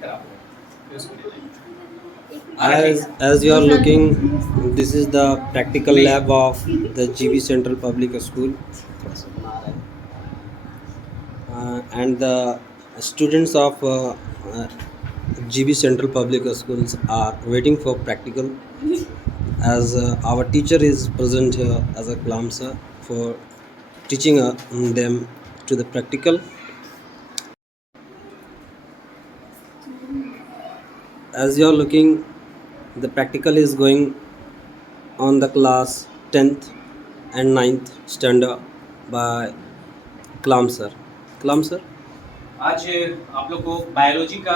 खराब होगा, फिर उसको ले जाएंगे। As you are looking, this is the practical lab of the GB Central Public School, and the students of GB Central Public Schools are waiting for practical. As our teacher is present here as a Kalam sir for teaching them to the practical. As you are looking, the practical is going on the class 10th and 9th standard by Kalam sir. Kalam sir. आज आप लोग को biology का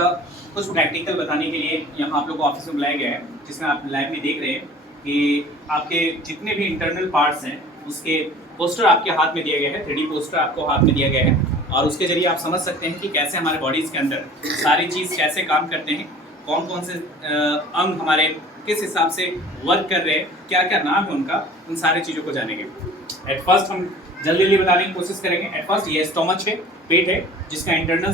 कुछ practical बताने के लिए यहाँ आप लोग को ऑफिस में बुलाया गया है, जिसमें आप लैब में देख रहे हैं कि आपके जितने भी इंटरनल पार्ट्स हैं उसके पोस्टर आपके हाथ में दिया गया है, 3D पोस्टर आपको हाथ में दिया गया है, और उसके जरिए आप समझ सकते हैं कि कैसे हमारे बॉडीज़ के अंदर सारी चीज़ कैसे काम करते हैं, कौन कौन से अंग हमारे किस हिसाब से वर्क कर रहे हैं, क्या क्या नाम है उनका, उन सारी चीज़ों को जानेंगे। एट फर्स्ट हम जल्दी जल्दी बताने की कोशिश करेंगे। एट फर्स्ट ये स्टोमच है, पेट है, जिसका इंटरनल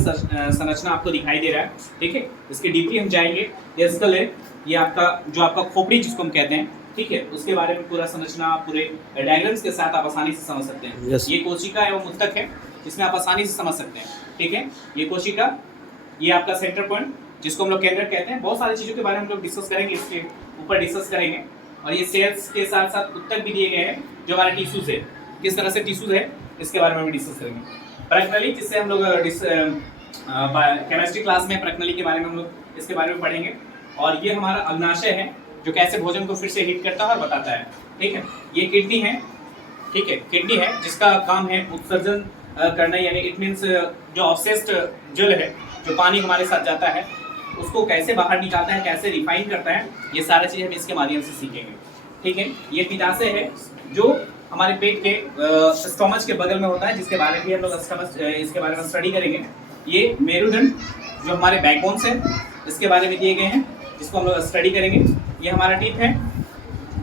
संरचना आपको दिखाई दे रहा है, ठीक है। इसके डीपली हम जाएंगे। ये स्कल है, ये आपका जो आपका खोपड़ी जिसको हम कहते हैं, ठीक है, उसके बारे में पूरा संरचना पूरे डायग्राम्स के साथ आप आसानी से समझ सकते हैं। Yes. ये कोशिका एवं उत्तक है, जिसमें आप आसानी से समझ सकते हैं, ठीक है। ये कोशिका, ये आपका सेंटर पॉइंट जिसको हम लोग केंद्र कहते हैं। बहुत सारी चीज़ों के बारे में हम लोग डिस्कस करेंगे, इसके ऊपर डिस्कस करेंगे। और ये सेल्स के साथ साथ उत्तक भी दिए गए हैं, जो हमारे टिश्यूज है, किस तरह से टिश्यूज है इसके बारे में भी डिस्कस करेंगे। प्रैक्टिकली जिससे हम लोग केमिस्ट्री क्लास में प्रैक्टिकली के बारे में हम लोग इसके बारे में पढ़ेंगे। और ये हमारा अग्नाशय है, जो कैसे भोजन को फिर से हीट करता है और बताता है, ठीक है। ये किडनी है, ठीक है, किडनी है जिसका काम है उत्सर्जन करना, यानी इट मीन्स जो ऑब्सेस्ड जल है, जो पानी हमारे साथ जाता है, उसको कैसे बाहर निकालता है, कैसे रिफाइन करता है, ये सारी चीज़ हम इसके माध्यम से सीखेंगे, ठीक है। ये पित्ताशय है, जो हमारे पेट के स्टोमच के बगल में होता है, जिसके बारे में भी हम लोग इसके बारे में स्टडी करेंगे। ये मेरुदंड जो हमारे बैकबोन्स है, इसके बारे में दिए गए हैं, जिसको हम लोग स्टडी करेंगे। ये हमारा टीथ है,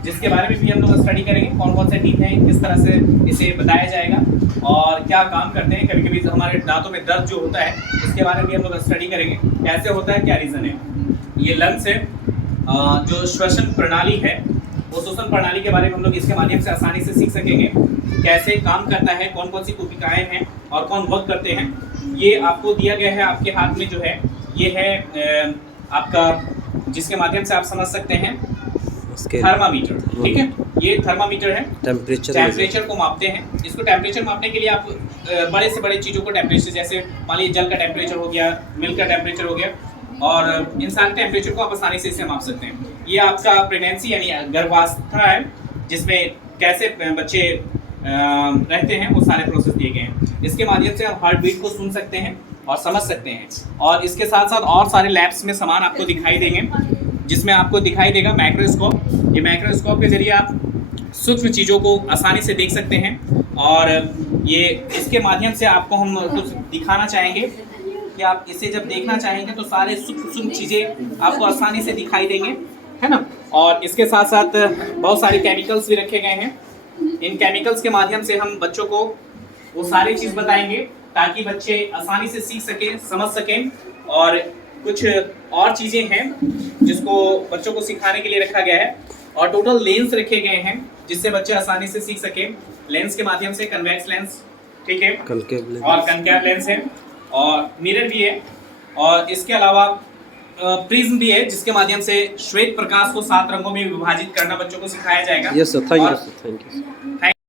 जिसके बारे में भी हम लोग स्टडी करेंगे, कौन कौन से टीथ हैं, किस तरह से इसे बताया जाएगा और क्या काम करते हैं। कभी कभी हमारे दांतों में दर्द जो होता है, इसके बारे में भी हम लोग स्टडी करेंगे, कैसे होता है, क्या रीज़न है। ये लंग्स है, जो श्वसन प्रणाली है, वो श्वसन प्रणाली के बारे में हम लोग इसके माध्यम से आसानी से सीख सकेंगे, कैसे काम करता है, कौन कौन सी कोशिकाएं हैं और कौन वर्क करते हैं। ये आपको दिया गया है, आपके हाथ में जो है ये है आपका, जिसके माध्यम से आप समझ सकते हैं थर्मामीटर, ठीक है। ये थर्मामीटर है, टेम्परेचर को मापते हैं। इसको टेम्परेचर मापने के लिए आप बड़े से बड़े चीज़ों को टेम्परेचर, जैसे मान लीजिए जल का टेम्परेचर हो गया, मिल्क का टेम्परेचर हो गया, और इंसान के टेम्परेचर को आप आसानी से इसे माप सकते हैं। ये आपका प्रेगनेंसी यानी गर्भावस्था है, जिसमें कैसे बच्चे रहते हैं, वो सारे प्रोसेस दिए गए हैं। इसके माध्यम से आप हार्ट बीट को सुन सकते हैं और समझ सकते हैं। और इसके साथ साथ और सारे लैब्स में सामान आपको दिखाई देंगे, जिसमें आपको दिखाई देगा माइक्रोस्कोप। ये माइक्रोस्कोप के जरिए आप सूक्ष्म चीज़ों को आसानी से देख सकते हैं। और ये इसके माध्यम से आपको हम कुछ दिखाना चाहेंगे कि आप इसे जब देखना चाहेंगे तो सारे सूक्ष्म चीज़ें आपको आसानी से दिखाई देंगे, है ना। और इसके साथ साथ बहुत सारे केमिकल्स भी रखे गए हैं। इन केमिकल्स के माध्यम से हम बच्चों को वो सारी चीज़ बताएंगे, ताकि बच्चे आसानी से सीख सकें, समझ सकें। और कुछ और चीज़ें हैं जिसको बच्चों को सिखाने के लिए रखा गया है। और टोटल लेंस रखे गए हैं, जिससे बच्चे आसानी से सीख सकें। लेंस के माध्यम से कन्वेक्स लेंस, ठीक है, और कनकेव लेंस है, और मिरर भी है, और इसके अलावा प्रिज्म भी है, जिसके माध्यम से श्वेत प्रकाश को 7 रंगों में विभाजित करना बच्चों को सिखाया जाएगा। Yes sir, thank you.